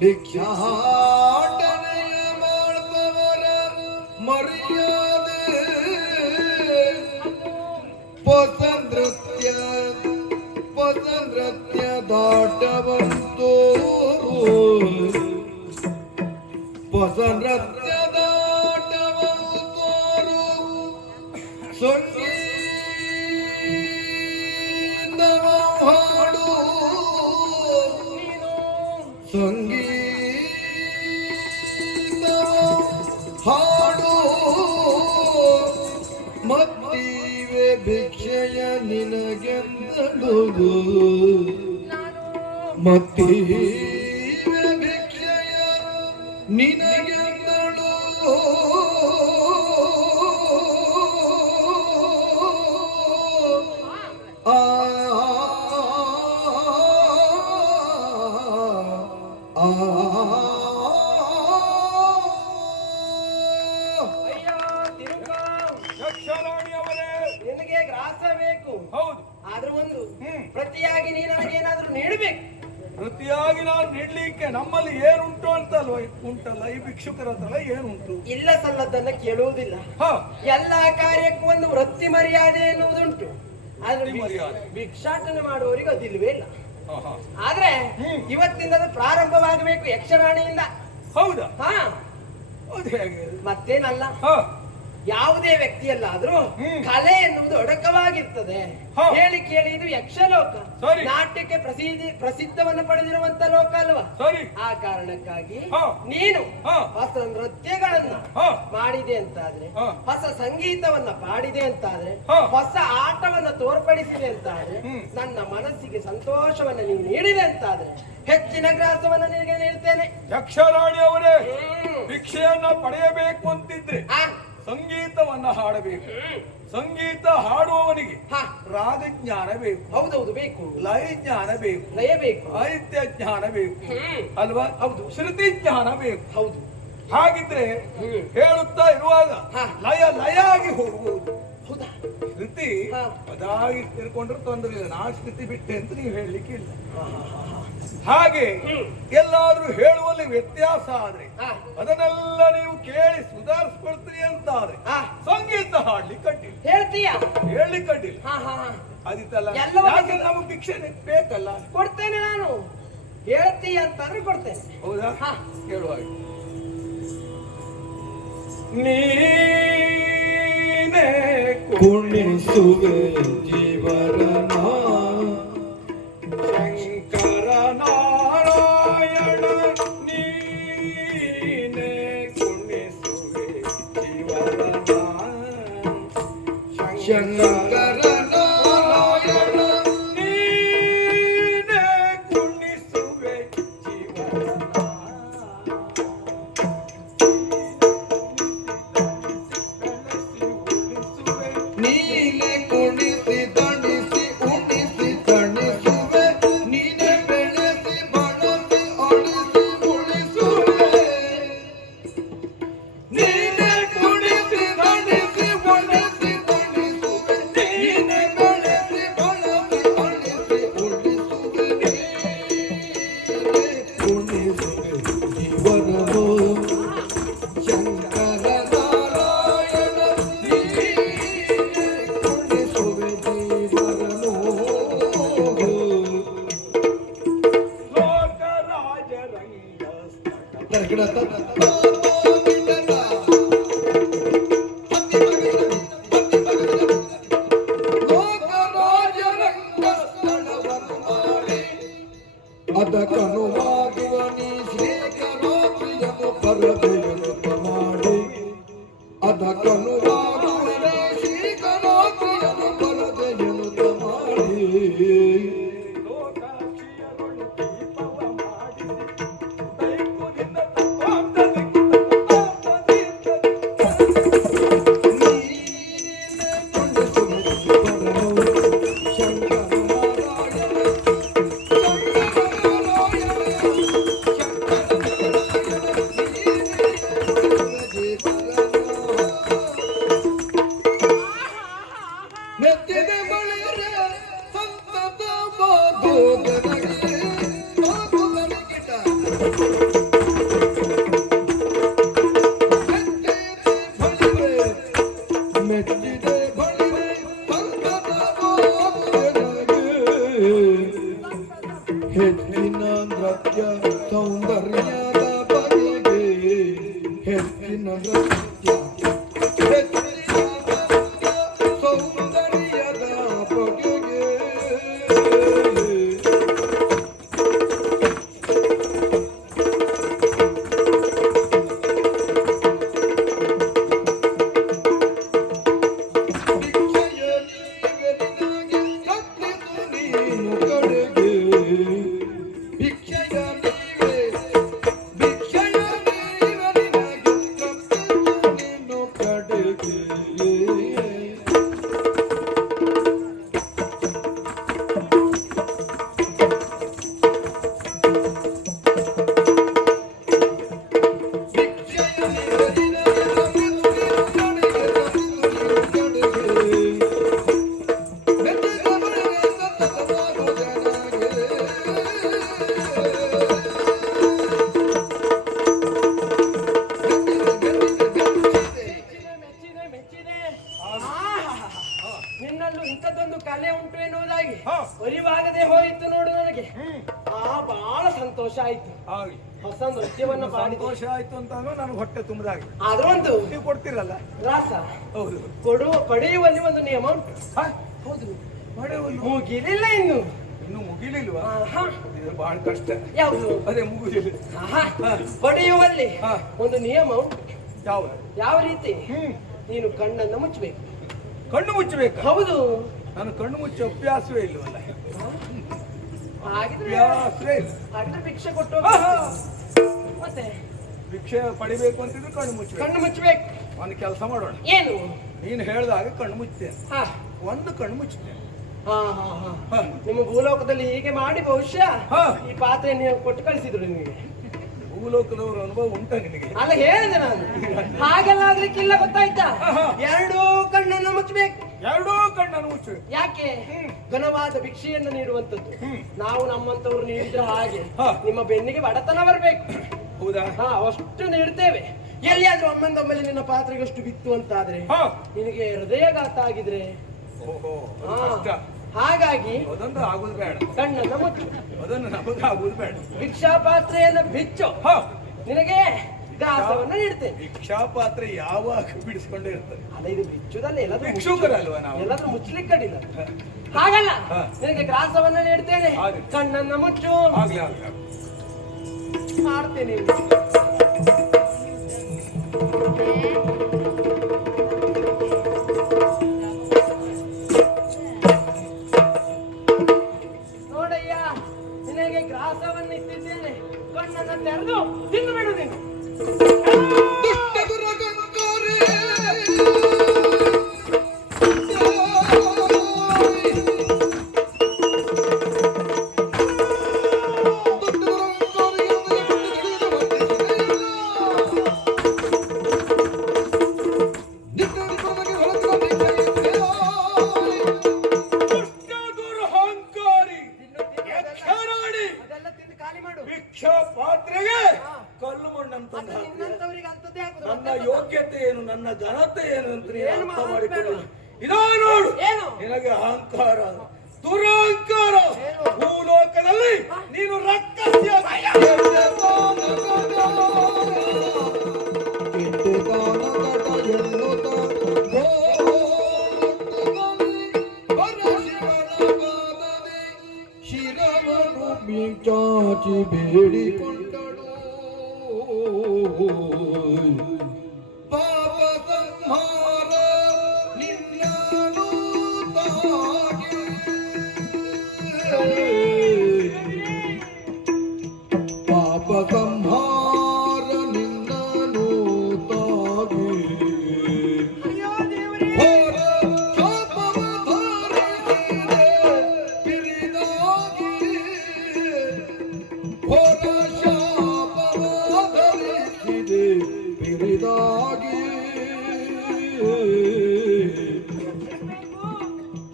ಭಿಕ್ಷಾಟನೆಯ ಮಾಡ್ತವರ ಮರ್ಯಾದೆ ಹೊಸ ನೃತ್ಯ ದಾಟವಂತೋ ಹೊಸ ನೃತ್ಯ ದಾಟವಂತೋರು ಸಂಗೀತವ ಹಾಡು ಸಂಗೀತವ ಹಾಡು ಮತ್ತೀವೆ ಭಿಕ್ಷೆಯ ನಿನಗೆಂದಳು ಮತ್ತೀವೆ ಭಿಕ್ಷೆಯ ನಿನಗೆಂದಳು ಆ ನಿನಗೆ ಗ್ರಾಸ ಬೇಕು. ಹೌದು. ಆದ್ರೂ ಒಂದು ಪ್ರತಿಯಾಗಿ ನೀ ನನಗೇನಾದ್ರೂ ನೀಡಬೇಕು. ಪ್ರತಿಯಾಗಿ ನಾನು ನೀಡ್ಲಿಕ್ಕೆ ನಮ್ಮಲ್ಲಿ ಏನುಂಟು ಅಂತಲ್ವ ಉಂಟಲ್ಲ ಈ ಭಿಕ್ಷುಕರ ಹತ್ರ ಏನುಂಟು? ಇಲ್ಲ ಸಲ್ಲದನ್ನ ಕೇಳುವುದಿಲ್ಲ. ಎಲ್ಲಾ ಕಾರ್ಯಕ್ಕೂ ಒಂದು ವೃತ್ತಿ ಮರ್ಯಾದೆ ಎನ್ನುವುದುಂಟು. ಆದ್ರೆ ಭಿಕ್ಷಾಟನೆ ಮಾಡುವವರಿಗೆ ಅದಿಲ್ವೇ ಇಲ್ಲ. ಆದ್ರೆ ಇವತ್ತಿಂದ ಅದು ಪ್ರಾರಂಭವಾಗಬೇಕು ಯಕ್ಷರಾಣಿಯಿಂದ. ಹೌದಾ? ಹಾ, ಮತ್ತೇನಲ್ಲ. ಯಾವುದೇ ವ್ಯಕ್ತಿಯಲ್ಲಾದ್ರೂ ಕಲೆ ಎನ್ನುವುದು ಅಡಕವಾಗಿರ್ತದೆ. ಹೇಳಿ ಕೇಳಿ ಇದು ಯಕ್ಷಲೋಕ, ನಾಟ್ಯಕ್ಕೆ ಪ್ರಸಿದ್ಧವನ್ನು ಪಡೆದಿರುವಂತ ಲೋಕ ಅಲ್ವಾ? ಆ ಕಾರಣಕ್ಕಾಗಿ ನೀನು ಹೊಸ ನೃತ್ಯಗಳನ್ನ ಮಾಡಿದೆ ಅಂತಾದ್ರೆ, ಹೊಸ ಸಂಗೀತವನ್ನ ಪಾಡಿದೆ ಅಂತಾದ್ರೆ, ಹೊಸ ಆಟವನ್ನ ತೋರ್ಪಡಿಸಿದೆ ಅಂತಾದ್ರೆ, ನನ್ನ ಮನಸ್ಸಿಗೆ ಸಂತೋಷವನ್ನ ನೀವು ನೀಡಿದೆ ಅಂತಾದ್ರೆ ಹೆಚ್ಚಿನ ಗ್ರಾಸವನ್ನ ನಿನಗೆ ನೀಡ್ತೇನೆ. ಯಕ್ಷರಾಣಿ ಅವರೇ, ಭಿಕ್ಷೆಯನ್ನ ಪಡೆಯಬೇಕು ಅಂತಿದ್ರೆ ಸಂಗೀತವನ್ನ ಹಾಡಬೇಕು. ಸಂಗೀತ ಹಾಡುವವನಿಗೆ ರಾಗಜ್ಞಾನ ಬೇಕು. ಹೌದೌದು, ಬೇಕು. ಲಯ ಜ್ಞಾನ ಬೇಕು. ಲಯ ಬೇಕು. ಸಾಹಿತ್ಯ ಜ್ಞಾನ ಬೇಕು ಅಲ್ವಾ? ಹೌದು. ಶ್ರುತಿ ಜ್ಞಾನ ಬೇಕು. ಹೌದು. ಹಾಗಿದ್ರೆ ಹೇಳುತ್ತಾ ಇರುವಾಗ ಲಯ ಲಯ ಆಗಿ ಹೋಗಬಹುದು. ಶ್ರುತಿ ಅದಾಗಿ ತಿಳ್ಕೊಂಡ್ರೆ ತೊಂದರೆ ಇಲ್ಲ. ನಾ ಶ್ರುತಿ ಬಿಟ್ಟೆ ಅಂತ ನೀವು ಹೇಳಲಿಕ್ಕೆ ಇಲ್ಲ. ಹಾಗೆ ಎಲ್ಲಾದ್ರೂ ಹೇಳುವಲ್ಲಿ ವ್ಯತ್ಯಾಸ ಆದ್ರೆ ಅದನ್ನೆಲ್ಲ ನೀವು ಕೇಳಿ ಸುಧಾರಿಸ್ಕೊಳ್ತೀರಿ ಅಂತಾದ್ರೆ ಸಂಗೀತ ಹಾಡ್ಲಿಕ್ಕೆ ಅಡ್ಡಿಲ್ಲ. ಹೇಳ್ತೀಯ? ಹೇಳಲಿಕ್ಕೆ ಅಡ್ಡಿಲ್ಲ. ಅದಿತ್ತಲ್ಲ, ನಮಗೆ ಭಿಕ್ಷೆ ಬೇಕಲ್ಲ. ಕೊಡ್ತೇನೆ ನಾನು. ಹೇಳ್ತೀಯ ಅಂತಂದ್ರೆ ಕೊಡ್ತೇನೆ. ಹೌದಾ? ಕೇಳುವಾಗ ನೀನೇ ಕುಣಿಸುವೆ ಜೀವನ ಶಂಕರ ನಾರಾಯಣ, ನೀನೇ ಕುಣಿಸುವೆ ಜೀವನ ಶಂಕರ ನಾರಾಯಣ, ನೀನೇ ಕುಣಿಸುವೆ ಜೀವನ ನೀನೆ ಕುಣಿಸಿ ತಣಿಸಿ ಉಣಿಸಿ ತಣಿಸುವೆ, ನೀನೆ ಬೆಳೆಸಿ ಬಳಸಿ ಒಳಿಸಿ ಉಳಿಸುವೆ. ನೀನೆ ಕುಣಿಸಿ ತಣಿಸಿ ಒಳಿಸಿ ತಣಿಸುವೆ, ನೀನೆ ಬೆಳೆಸಿ ಬಳಸಿ ಒಳಿಸಿ ಉಳಿಸುವೆ. ನೀನೆ ಕುಣಿಸುವೆ ಜೀವನವು ಶಂಕರ ನಾರಾಯಣ, ನೀನೆ ಕುಣಿಸುವೆ ಜೀವನವು. ಲೋಕರಾಜ ರಂಗಸ್ಥಳ ಅದಕ್ಕನುವಾಗುವ ನೀ ಶ್ರೀಕರಾತ್ರಿಯನ್ನು ಪರದೆಯನ್ನು ಮಾಡಿ, ಅದಕ್ಕನುವಾಗುವ ನೀ ಶ್ರೀಕರಾತ್ರಿಯನ್ನು ಪರದೆಯನ್ನು ಮಾಡಿ. ಲೋಕಾಕ್ಷಿಯರೊಳು ದೀಪವ ಮಾಡಿಸಿ ನೀನೆ ಕುಣಿಸುವೆ ಜೀವನವು ಶಂಕರ ನಾರಾಯಣ, ಶಂಕರ ನಾರಾಯಣ, ಶಂಕರ ನಾರಾಯಣ, ನೀನೆ ಕುಣಿಸುವೆ ಜೀವನವು. ಮೆಚ್ಚಿದೆ ಬಳಿರೆ ಸಂಕಟವಾಗುವೆನಗೆ ಹೆಚ್ಚಿನ ನೃತ್ಯ ಸೌಂದರ್ಯದ ಬಗೆಗೆ ಹೆಚ್ಚಿನ ನೃತ್ಯ ಸೌಂದರ್ಯದ ಬಗೆಗೆ ನಿನ್ನಲ್ಲೂ ಇಂಥದ್ದೊಂದು ಕಲೆ ಉಂಟು ಎನ್ನುವುದಾಗಿ ಅರಿವಾಗದೆ ಹೋಯಿತು ನೋಡು ನನಗೆ. ಬಹಳ ಸಂತೋಷ ಆಯ್ತು. ಹೊಸ ನೃತ್ಯವನ್ನು ಸಂತೋಷ ಆಯ್ತು ಅಂತ ನನಗೆ ಹೊಟ್ಟೆ ತುಂಬದಾಗಿ. ಆದ್ರೂ ಒಂದು ನೀವು ಕೊಡ್ತಿರಲ್ಲ ರಾಸ. ಹೌದು, ಪಡೆಯುವಲ್ಲಿ ಒಂದು ನಿಯಮ ಉಂಟು. ಹೌದು, ಪಡೆಯುವಲ್ಲಿ ಮುಗಿಲಿಲ್ಲ ಇನ್ನು ಮುಗಿಲಿಲ್ವಾ? ಇದು ಬಹಳ ಕಷ್ಟ. ಯಾವುದು? ಅದೇ ಮುಗುದಿಲ್ಲ. ಪಡೆಯುವಲ್ಲಿ ಒಂದು ನಿಯಮ ಉಂಟು. ಯಾವ ರೀತಿ? ನೀನು ಕಣ್ಣನ್ನು ಮುಚ್ಚಬೇಕು. ಕಣ್ಣು ಮುಚ್ಚಬೇಕು? ಹೌದು. ನಾನು ಕಣ್ಣು ಮುಚ್ಚ ಅಭ್ಯಾಸವೇ ಇಲ್ವಲ್ಲ. ಹಾಗಿದ್ರೆ ಭಿಕ್ಷೆ ಕೊಟ್ಟು ಮತ್ತೆ ಭಿಕ್ಷೆ ಪಡಿಬೇಕು ಅಂತಿದ್ರೆ ಕಣ್ಣು ಮುಚ್ಚಬೇಕು. ಕಣ್ಣು ಮುಚ್ಚಬೇಕು. ಒಂದು ಕೆಲಸ ಮಾಡೋಣ. ಏನು? ನೀನು ಹೇಳಿದಾಗ ಕಣ್ಣು ಮುಚ್ಚುತ್ತೇನೆ. ಒಂದು ಕಣ್ಣು ಮುಚ್ಚುತ್ತೇನೆ. ನಿಮ್ಮ ಭೂಲೋಕದಲ್ಲಿ ಹೀಗೆ ಮಾಡಿ ಬಹುಶಃ ಈ ಪಾತ್ರೆ ನೀವು ಕೊಟ್ಟು ಕಳಿಸಿದ್ರು ನಿಮಗೆ. ಭೂಲೋಕದವರ ಅನುಭವ ಉಂಟ ನಿನಗೆ? ಅಲ್ಲ, ಹೇಳಿದೆ ನಾನು. ಹಾಗೆಲ್ಲ ಆಗ್ಲಿಕ್ಕಿಲ್ಲ, ಗೊತ್ತಾಯ್ತಾ? ಎರಡೂ ಕಣ್ಣನ್ನು ಮುಚ್ಚಬೇಕು. ಎರಡೂ ಕಣ್ಣನ್ನು ಮುಚ್ಚಬೇಕು. ಯಾಕೆ? ಘನವಾದ ಭಿಕ್ಷೆಯನ್ನು ನೀಡುವಂತದ್ದು. ನಾವು ನಮ್ಮಂತವ್ರು ನೀಡಿದ್ರೆ ಹಾಗೆ ನಿಮ್ಮ ಬೆನ್ನಿಗೆ ಬಡತನ ಬರಬೇಕು. ಹೌದಾ? ಅಷ್ಟು ನೀಡ್ತೇವೆ. ಎಲ್ಲಿಯಾದ್ರೂ ಒಮ್ಮೊಮ್ಮೆ ನಿನ್ನ ಪಾತ್ರೆಗೆ ಅಷ್ಟು ಬಿತ್ತು ಅಂತಾದ್ರೆ, ನಿನಗೆ ಹೃದಯಘಾತ ಆಗಿದ್ರೆ, ಹಾಗಾಗಿ ಅದೊಂದು ಆಗುದು ಬೇಡ. ಕಣ್ಣನ್ನು ಮುಚ್ಚು. ಅದನ್ನು ನಮಗೆ ಆಗುದು ಬೇಡ. ಭಿಕ್ಷಾ ಪಾತ್ರೆಯನ್ನು ಬಿಚ್ಚು. ನಿನಗೆ ದಾಸವನ್ನು ನೀಡ್ತೇನೆ. ಭಿಕ್ಷಾ ಪಾತ್ರೆ ಯಾವಾಗ ಬಿಡಿಸ್ಕೊಂಡೇ ಇರ್ತದೆ. ಅಲ್ಲ, ಇದು ಬಿಚ್ಚುದಲ್ಲ, ಎಲ್ಲಾದ್ರೂ ಭಿಕ್ಷುಕರಲ್ವಾ ನಾವು? ಎಲ್ಲಾದ್ರೂ ಮುಚ್ಚಲಿಕ್ಕಡಿಲ್ಲ. ಹಾಗಲ್ಲ, ನಿನಗೆ ಗ್ರಾಸವನ್ನು ನೀಡ್ತೇನೆ. ಕಣ್ಣನ್ನು ಮುಚ್ಚು. ಆಗ್ಲಿ ಆಗ್ಲಿ ಮಾಡ್ತೇನೆ. ನೋಡಯ್ಯ, ನಿನಗೆ ಗ್ರಾಸವನ್ನು ಇಟ್ಟಿದ್ದೇನೆ. ಕಣ್ಣನ್ನು ತೆರೆದು ತಿಂದು ಬಿಡು ನೀನು. ಭಿಕ್ಷಾ ಪಾತ್ರೆಗೆ ಕಲ್ಲು ಮಣ್ಣಂತ ನನ್ನ ಯೋಗ್ಯತೆ ಏನು, ನನ್ನ ಘನತೆ ಏನು ಅಂತ ಅರ್ಥ ಮಾಡಿಕೊಳ್ಳ. ಇದೋ ನೋಡು, ನಿನಗೆ ಅಹಂಕಾರ, ದುರಹಂಕಾರ. ಭೂಲೋಕದಲ್ಲಿ ನೀನು ರಕ್ಕಸ್ಯ. ಚಾಚಿ ಬೇಡಿಕೊಂಡಳು ಪಾಪ ಸಂಹಾರ ನಿನ್ನನು ತಾಗಿ. ಪಾಪ ಸಂಹಾರ ನಿನ್ನನು ತಾಗಿ.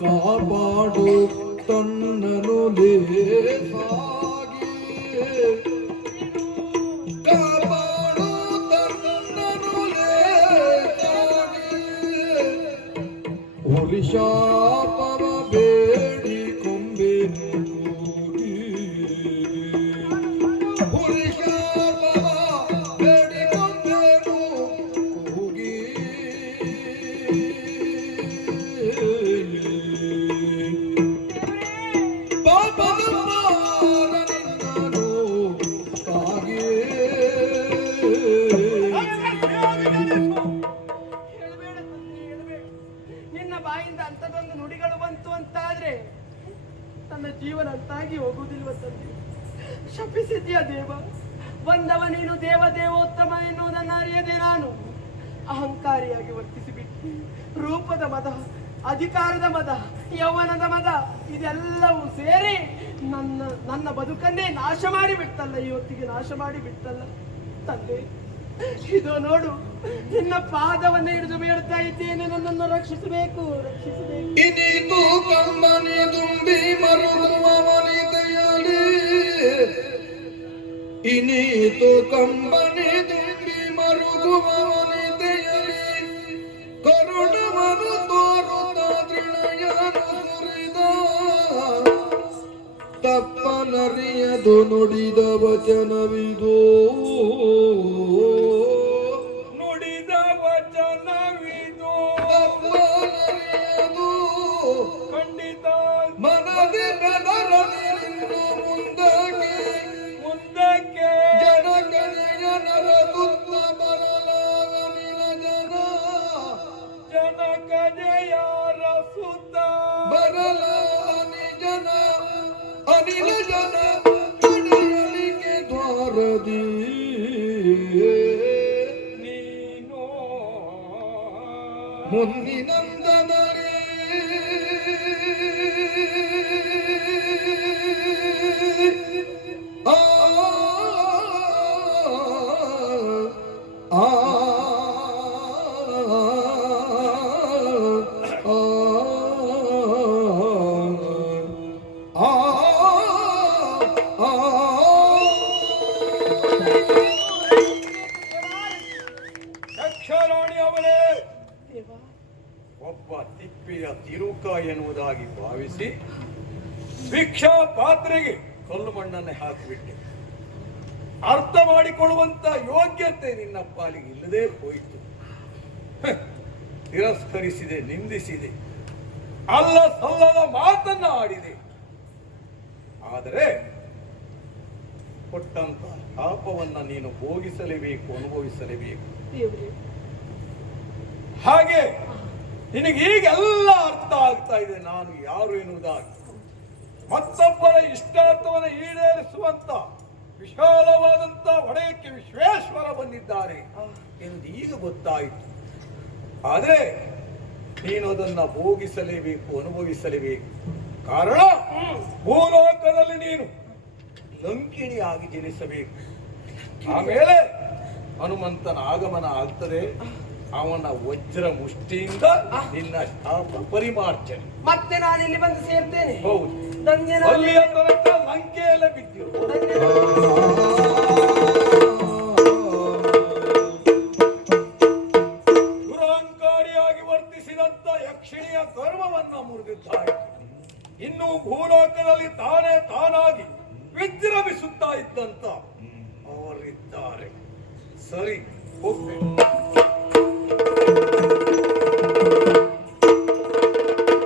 ಕಾಪಾಡು ತನ್ನನು ಲೇಸಾಗಿ ಹುರಿಶಾಪವ ಬೇಡಿಕೊಂಡೆನು ಕೂಗಿ ಪಾಪದ ಭಾರ ನಿನ್ನನು ತಾಗಿ ಹೇಳ್ಬೇಡ ತಂದೆ, ಹೇಳ್ಬೇಡ. ನಿನ್ನ ಬಾಯಿಂದ ಅಂತದೊಂದು ನುಡಿಗಳು ಬಂತು ಅಂತಾದ್ರೆ ನನ್ನ ಜೀವನ ಅಂತಾಗಿ ಹೋಗುವುದಿಲ್ವ ತಂದೆ? ಶಪಿಸಿದ್ಯಾ ದೇವ? ಬಂದವ ನೀನು ದೇವ ದೇವೋತ್ತಮ ಎನ್ನುವುದನ್ನು ಅರಿಯದೆ ನಾನು ಅಹಂಕಾರಿಯಾಗಿ ವರ್ತಿಸಿಬಿಟ್ಟೆ. ರೂಪದ ಮದ, ಅಧಿಕಾರದ ಮದ, ಯೌವನದ ಮದ ಇದೆಲ್ಲವೂ ಸೇರಿ ನನ್ನ ಬದುಕನ್ನೇ ನಾಶ ಮಾಡಿ ಬಿಟ್ಟಲ್ಲ, ಇವತ್ತಿಗೆ ನಾಶ ಮಾಡಿ ಬಿಟ್ಟಲ್ಲ ತಂದೆ. ಇದು ನೋಡು, ನಿನ್ನ ಪಾದವನ್ನು ಹಿಡಿದು ಬೇಡ್ತಾ ಇದ್ದೇನೆ, ನನ್ನನ್ನು ರಕ್ಷಿಸಬೇಕು, ರಕ್ಷಿಸಬೇಕು. ಇನಿತು ಕಮ್ಮನೆ ತುಂಬಿ ಮರುಗುವ ವನಿತೆಯಲಿ, ಇನಿತು ಕಂಬನೆ ತುಂಬಿ ಮರುಗುವ ವನಿತೆಯಲಿ, ಕರುಣವನ್ನು ತೋರುತ್ತ ತೃಣಯನು ಸುರಿದ, ತಪ್ಪನರಿಯದು ನುಡಿದ ವಚನವಿದೋ, ನುಡಿದ ವಚನವಿದು ತಪ್ಪನರಿಯದು ಖಂಡಿತ ಮನದಿ ಬೆದರದಿನ್ನು ಮುಂದಕ್ಕೆ, ಮುಂದಕ್ಕೆ ಜನಕನೆಯನರ ತುತ್ತ ಬರಲಾಗಲಿನ ಜನ, ಜನಕ ಜಯರ ಸುತ್ತ ಬರಲಾನಿ ಜನ ಅನಿಲ ಜನ ನಡೆಯಲಿಕ್ಕೆ ದ್ವಾರದಿ ನೀನು ಮುಂದಿನಂದದಲ್ಲಿ ಆ ಆ ಯಕ್ಷರಾಣಿ ಅವರೇ, ದೇವ, ಒಬ್ಬ ತಿಪ್ಪಿಯ ತಿರುಕ ಎನ್ನುವುದಾಗಿ ಭಾವಿಸಿ ಭಿಕ್ಷಾ ಪಾತ್ರೆಗೆ ಕಲ್ಲು ಮಣ್ಣನ್ನೇ ಹಾಕಿಬಿಟ್ಟೆ. ಅರ್ಥ ಮಾಡಿಕೊಳ್ಳುವಂತ ಯೋಗ್ಯತೆ ನಿನ್ನ ಪಾಲಿಗೆ ಇಲ್ಲದೆ ಹೋಯಿತು. ತಿರಸ್ಕರಿಸಿದೆ, ನಿಂದಿಸಿದೆ, ಅಲ್ಲ ಸಲ್ಲದ ಮಾತನ್ನ ಆಡಿದೆ. ಆದರೆ ಕೊಟ್ಟಂತ ಪಾಪವನ್ನ ನೀನು ಭೋಗಿಸಲೇಬೇಕು, ಅನುಭವಿಸಲೇಬೇಕು. ದೇವ್ರೇ, ಹಾಗೆ ನಿನಗೀಗೆಲ್ಲ ಅರ್ಥ ಆಗ್ತಾ ಇದೆ ನಾನು ಯಾರು ಎನ್ನುವುದಾಗಿ. ಮತ್ತೊಬ್ಬರ ಇಷ್ಟಾರ್ಥವನ್ನು ಈಡೇರಿಸುವಂತ ವಿಶಾಲವಾದಂತ ಒಡೆಯಕ್ಕೆ ವಿಶ್ವೇಶ್ವರ ಬಂದಿದ್ದಾರೆ ಎಂದು ಈಗ ಗೊತ್ತಾಯಿತು. ಆದರೆ ನೀನು ಅದನ್ನ ಭೋಗಿಸಲೇಬೇಕು, ಅನುಭವಿಸಲೇಬೇಕು. ಕಾರಣ ಭೂಲೋಕದಲ್ಲಿ ನೀನು ಲಂಕಿಣಿಯಾಗಿ ಜನಿಸಬೇಕು. ಆಮೇಲೆ ಹನುಮಂತನ ಆಗಮನ ಆಗ್ತದೆ. ಅವನ ವಜ್ರ ಮುಷ್ಟಿಯಿಂದ ನಿನ್ನ ಶಾಪ ಪರಿಮಾರ್ಜನೆ. ಮತ್ತೆ ನಾನು ಇಲ್ಲಿ ಬಂದು ಸೇರ್ತೇನೆ. ಹೌದು, ಧನ್ಯನಾದ ಅಲ್ಲಿಯ ತನಕ ಲಂಕೆಯಲ್ಲೇ ಬಿದ್ದಿರು. ದುರಹಂಕಾರಿಯಾಗಿ ವರ್ತಿಸಿದಂತ ಯಕ್ಷಿಣಿಯ ಗರ್ವವನ್ನ ಮುರಿದಿದ್ದಾಯಿತು. ಇನ್ನು ಭೂಲೋಕದಲ್ಲಿ ತಾನೇ ತಾನಾಗಿ ವಿಜೃಂಭಿಸುತ್ತಾ ಇದ್ದಂತ ಅವರಿದ್ದಾರೆ. ಸರಿ, ಹೋಗ್ಬೇಕು.